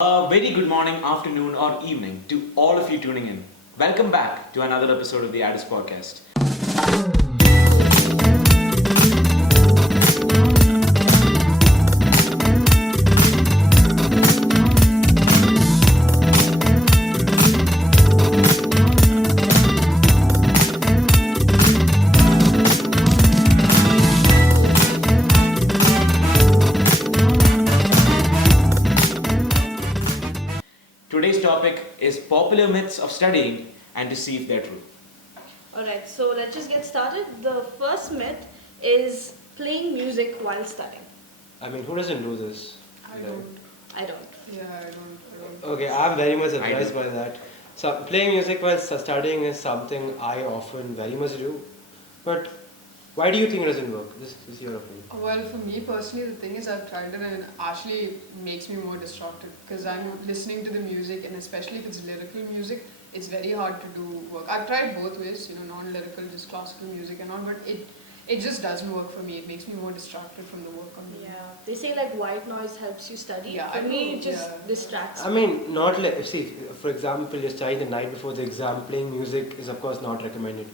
A very good morning, afternoon, or evening to all of you tuning in. Welcome back to another episode of the Addis Podcast. Today's topic is popular myths of studying and to see if they're true. Alright, so let's just get started. The first myth is playing music while studying. I mean, who doesn't do this? I Like- don't. I don't. Yeah, I don't. Okay, I'm very much I surprised do. by that. So, playing music while studying is something I often very much do. But why do you think it doesn't work? This is your opinion. Well, for me personally, the thing is I've tried it and it actually makes me more distracted because I'm listening to the music, and especially if it's lyrical music, it's very hard to do work. I've tried both ways, non-lyrical, just classical music and all, but it just doesn't work for me. It makes me more distracted from the work I'm doing. Yeah. They say like white noise helps you study. Yeah, For I me, know, it just yeah. distracts I me. mean, not like, see, for example, you're studying the night before the exam, playing music is of course not recommended.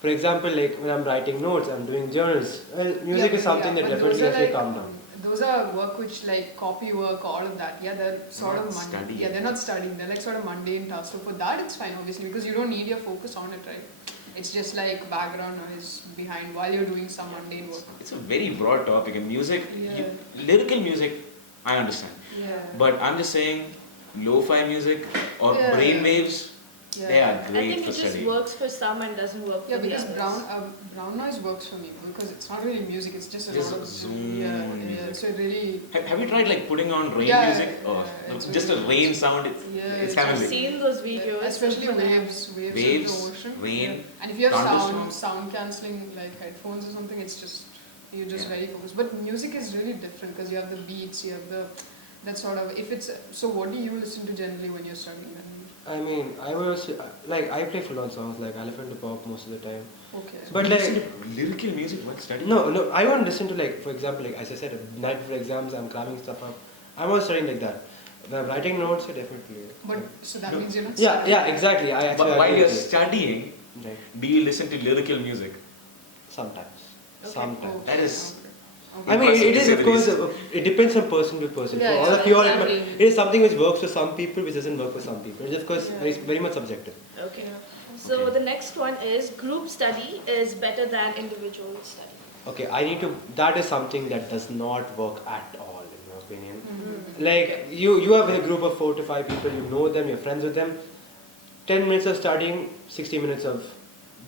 For example, like when I'm writing notes, I'm doing journals, well, music is something that but definitely those are helps me calm down. Those are work which like copy work, all of that. Yeah, they're sort Not of studying. Yeah, they're not studying. They're like sort of mundane tasks. So for that, it's fine, obviously, because you don't need your focus on it, right? It's just like background noise behind while you're doing some mundane work. It's a very broad topic, and music, Yeah. lyrical music, I understand. Yeah. But I'm just saying, lo-fi music or Yeah. brainwaves, Yeah. they are I great think for it just studying. works for some and doesn't work Yeah, for the because others. brown noise works for me because it's not really music. It's just a Just lot of zoom yeah. music. So it really Have you tried like putting on rain Yeah, music? Or yeah, it's just a really rain nice. sound? Yeah, It's it's kind of I've like seen those videos. especially of bananas. waves Waves, of the ocean. rain, Yeah. And if you have thunderstorms. sound cancelling like headphones or something, it's just you're just very focused. But music is really different because you have the beats, you have the that sort of. If it's so, what do you listen to generally when you're studying? I mean, I was like, I play full on songs, like I listen to pop most of the time. Okay. But You like, listen to lyrical music while studying? no, I won't listen to like, for example, like as I said, night before exams, I'm cramming stuff up. I'm not studying like that. When I'm writing notes, yeah, definitely. But so that means you're not. Yeah, studying. yeah, exactly. I actually But while agree you're with you. studying, Right. do you listen to lyrical music? Sometimes. Okay. Sometimes. Okay, That is- okay. I mean, Impressive, it to is say of the course. least. It depends from person to person. Yeah, For all yeah, of you, all, exactly. it is something which works for some people, which doesn't work for some people. It's of course Yeah. very much subjective. Okay. So Okay. the next one is group study is better than individual study. Okay, I need to. That is something that does not work at all, in my opinion. Mhm. Like you have a group of 4 to 5 people. You know them. You're friends with them. 10 minutes of studying, 60 minutes of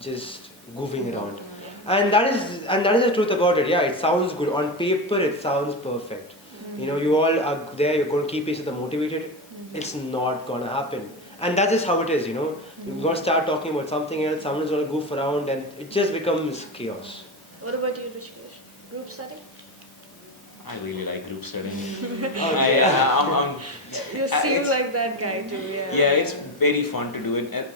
just goofing around. And that is the truth about it. Yeah, it sounds good on paper. It sounds perfect. You know, you all are there. You're going to keep each other motivated. It's not gonna happen. And that is how it is. You know, you're gonna start talking about something else. Someone's gonna goof around, and it just becomes chaos. What about you, Rishikesh? Group study? I really like group studying. Okay. I'm You seem seem it's- like that guy too, yeah. yeah, it's very fun to do it. And,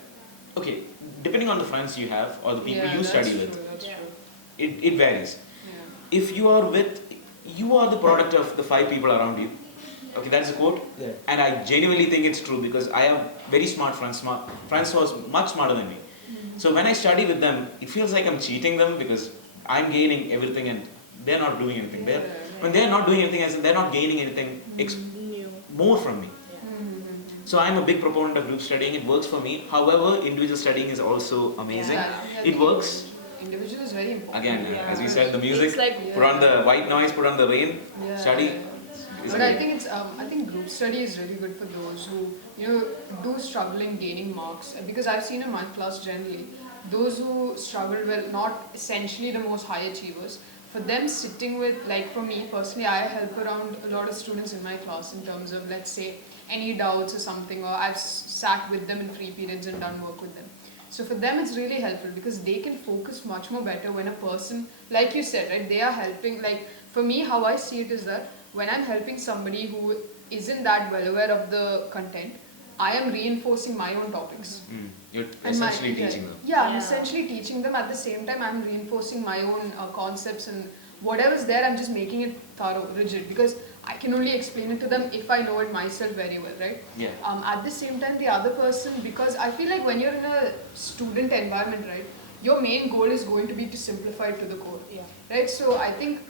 okay, depending on the friends you have or the people Yeah, you that's study true, with, That's Yeah. true. it varies. Yeah. If you are with, you are the product of the 5 people around you. Okay, that's a quote. Yeah. And I genuinely think it's true because I have very smart friends who are much smarter than me. So when I study with them, it feels like I'm cheating them because I'm gaining everything and they're not doing anything. When they're not doing anything, as in they're not gaining anything New. more from me. Mhm. So I'm a big proponent of group studying. It works for me. However, individual studying is also amazing. Yeah, It works. Individual is very important. Again, Yeah. as we said, the music. It's like Put on the white noise. Put on the rain. Yeah. Study. is But I great. think I think group study is really good for those who do struggle in gaining marks, because I've seen in my class generally those who struggle, well, not essentially the most high achievers. For them, sitting with, like for me personally, I help around a lot of students in my class in terms of, let's say, any doubts or something, or I've sat with them in free periods and done work with them. So for them, it's really helpful because they can focus much more better when a person, like you said, right, they are helping. Like for me, how I see it is that when I'm helping somebody who isn't that well aware of the content, I am reinforcing my own topics. You're And essentially yeah, teaching them. Yeah, I'm Yeah. essentially teaching them. At the same time, I'm reinforcing my own concepts, and whatever's there, I'm just making it thorough, rigid, because I can only explain it to them if I know it myself very well, right? Yeah. At the same time, the other person, because I feel like when you're in a student environment, right, your main goal is going to be to simplify it to the core, Yeah. right? So I think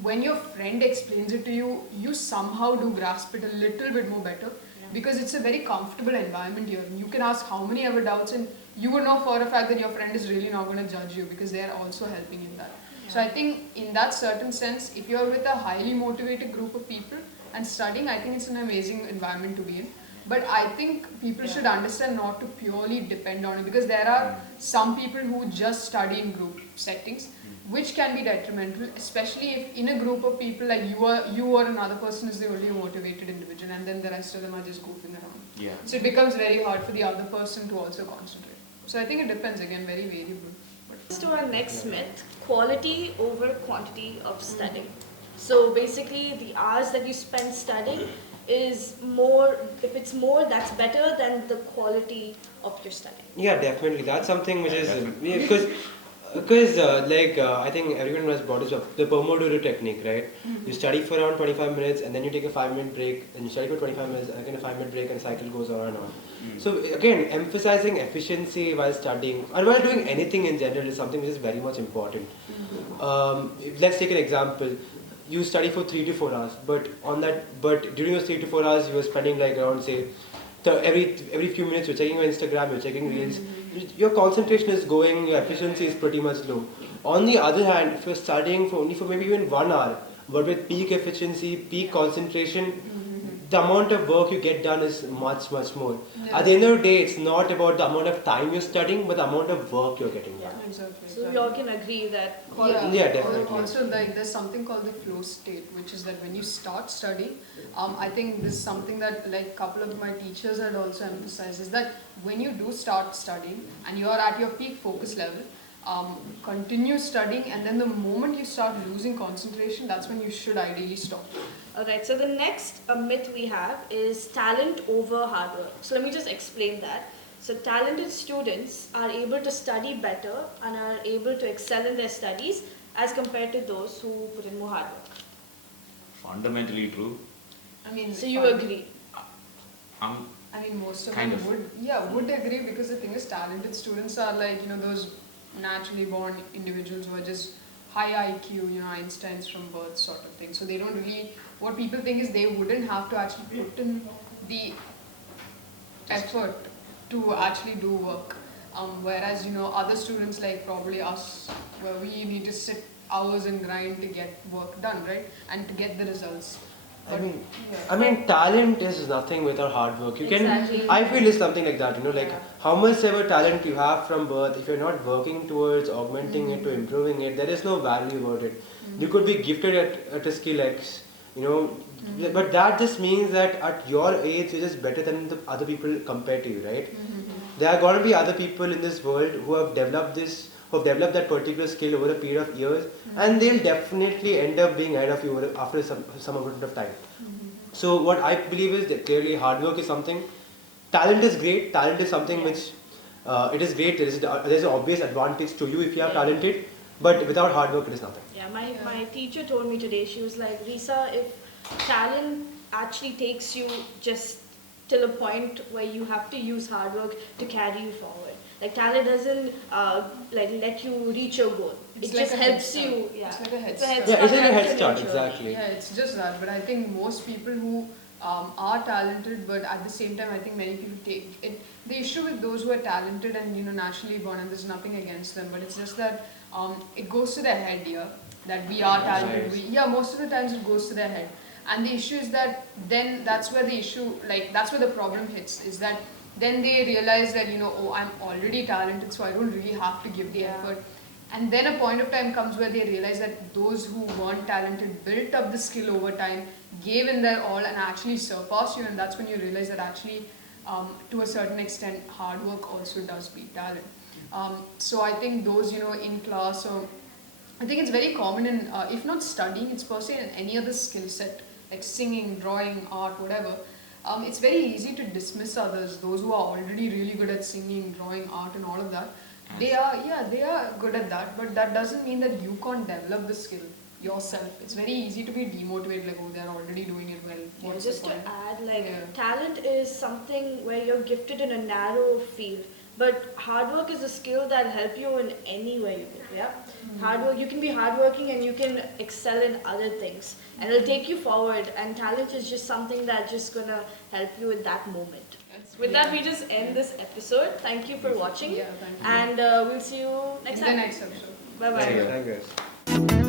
when your friend explains it to you, you somehow do grasp it a little bit more better, because it's a very comfortable environment here. You can ask how many ever doubts, and you would know for a fact that your friend is really not going to judge you because they are also helping in that. So I think in that certain sense, if you're with a highly motivated group of people and studying, I think it's an amazing environment to be in. But I think people should understand not to purely depend on it, because there are some people who just study in group settings, which can be detrimental, especially if in a group of people like you or another person is the only motivated individual, and then the rest of them are just goofing around. Yeah. So it becomes very hard for the other person to also concentrate. So I think it depends, again, very variable. To our next myth, quality over quantity of studying. So basically the hours that you spend studying is more, if it's more, that's better than the quality of your studying. Yeah, definitely. That's something which is Definitely. yeah, I think everyone has brought this up, the Pomodoro technique, right? You study for around 25 minutes and then you take a 5-minute break, and you study for 25 minutes, again a 5-minute break, and the cycle goes on and on. So again, emphasizing efficiency while studying or while doing anything in general is something which is very much important. Let's take an example. You study for 3 to 4 hours, but during those 3 to 4 hours, you are spending like around, say, every few minutes you're checking your Instagram, you're checking reels. Your concentration is going, your efficiency is pretty much low. On the other hand, if you're studying for maybe even 1 hour, but with peak efficiency, peak concentration, the amount of work you get done is much more. At the end of the day, it's not about the amount of time you're studying, but the amount of work you're getting done. Exactly. So we all can agree that quality. Yeah, definitely. Also, like, there's something called the flow state, which is that when you start studying, I think this is something that like a couple of my teachers had also emphasized, is that when you do start studying and you are at your peak focus level, continue studying, and then the moment you start losing concentration, that's when you should ideally stop. Alright, so the next myth we have is talent over hard work. So let me just explain that. So talented students are able to study better and are able to excel in their studies as compared to those who put in more hard work. Fundamentally true. I mean, So you agree? I'm I mean, most of Kind them of. would agree, because the thing is, talented students are like, those naturally born individuals who are just high IQ, Einsteins from birth sort of thing. So they don't really, what people think is they wouldn't have to actually put in the effort to actually do work. Whereas, other students like probably us, where we need to sit hours and grind to get work done, right? And to get the results. I mean, talent is nothing without hard work. Exactly. I feel it's something like that, like Yeah. how much ever talent you have from birth, if you're not working towards augmenting it, to improving it, there is no value about it. You could be gifted at a skill X, but that just means that at your age, you're just better than the other people compared to you, right? There are going to be other people in this world who have developed that particular skill over a period of years, and they'll definitely end up being ahead of you after some amount of time. So what I believe is that clearly hard work is something. Talent is great. Talent is something which it is great. There's an obvious advantage to you if you are talented, but without hard work, it is nothing. Yeah, my teacher told me today, she was like, Risa, if talent actually takes you just till a point where you have to use hard work to carry you forward. Like talent doesn't let you reach your goal. It's it like just a head helps start. you. Yeah. It's like a head It's a start. Yeah, it's like a head that's start, nature. exactly. Yeah, it's just that. But I think most people who are talented, but at the same time, I think many people take it. The issue with those who are talented and naturally born, and there's nothing against them, but it's just that it goes to their head here that we are talented. Most of the times it goes to their head, and the issue is that then that's where the issue, that's where the problem hits. Is that then they realize that oh, I'm already talented, so I don't really have to give the effort. And then a point of time comes where they realize that those who weren't talented built up the skill over time, gave in their all, and actually surpassed you. And that's when you realize that actually, to a certain extent, hard work also does beat talent. So I think those, in class, or I think it's very common in, if not studying, it's per se in any other skill set, like singing, drawing, art, whatever. It's very easy to dismiss others, those who are already really good at singing, drawing, art, and all of that. They are good at that, but that doesn't mean that you can't develop the skill. yourself. It's very easy to be demotivated, like, oh, they're already doing it well. Yeah, What's just the to point? add, like, Yeah. talent is something where you're gifted in a narrow field, but hard work is a skill that help you in anywhere you go. Yeah, hard work. You can be hardworking and you can excel in other things, and it'll take you forward. And talent is just something that's just gonna help you in that moment. With that, we just end this episode. Thank you for watching, Yeah, thank you. and we'll see you next In time. the next episode. Bye bye. Thank you guys.